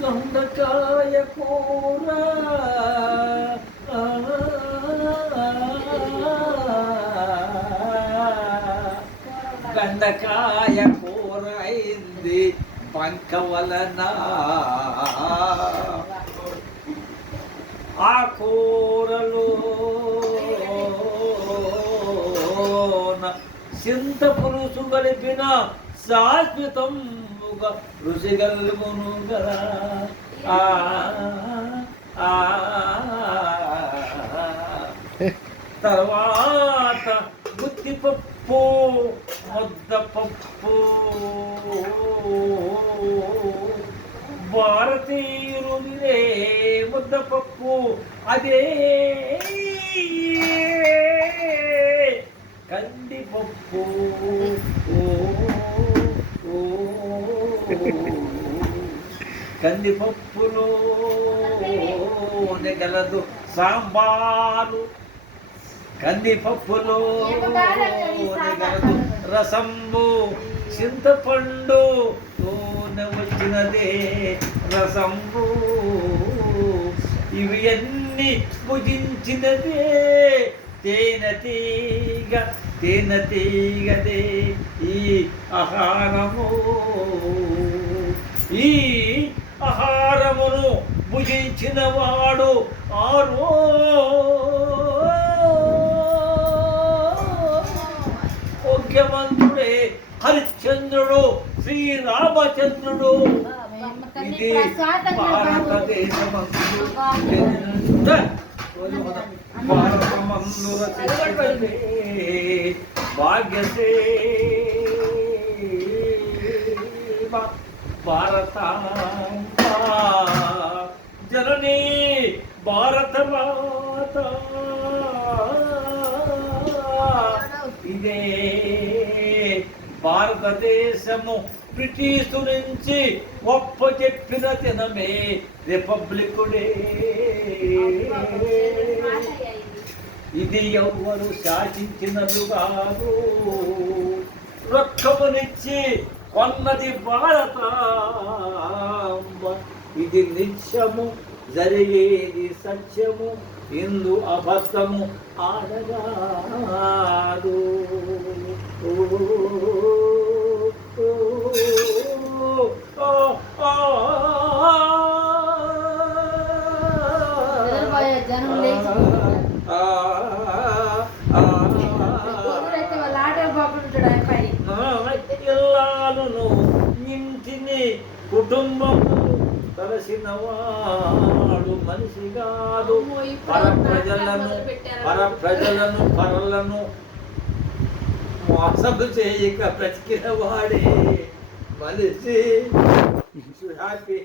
దొండకాయ కూర బెండకాయ కూర అయింది బంక వలన ఆ కూరలో చింత పులుసు కలిపిన శాశ్వతముగా రుచి కలుగును గదా. తర్వాత గుత్తిపప్పు ముద్దపప్పు భారతీయులు వినే ముద్దపప్పు అదే కందిపప్పు కందిపప్పులో గలదు సాంబారు కందిపప్పులో గలదు రసంబు చింతపండు వచ్చినదే రసంబు ఇవి అన్ని భుజించినదే తేనెటీగదే ఈ ఆహారము. ఈ ఆహారమును భుజించిన వాడు ఆరోగ్యవంతుడే హరిశ్చంద్రుడు శ్రీరామచంద్రుడు. ఇది భారతమందు రచించబడే భాగ్యసేవ భారతాంబ జననీ భారత మాత. ఇదే భారతదేశము బ్రిటిషు నుంచి గొప్ప చెప్పిన దినమే రిపబ్లిక్ డే. ఇది ఎవ్వరు శాసించినది కాదు, రొక్కమునిచ్చి కొన్నది భారతాంబ. ఇది నిత్యము జరిగేది సత్యము, ఇందు అబద్ధము ఆడరాదు. ఇల్లాలను ఇంటిని కుటుంబము తలసిన వాడు మనిషి కాదు. పరప్రజలను పరలను మోసము చేయక బ్రతికిన వాడే మనిషి. హ్యాపీ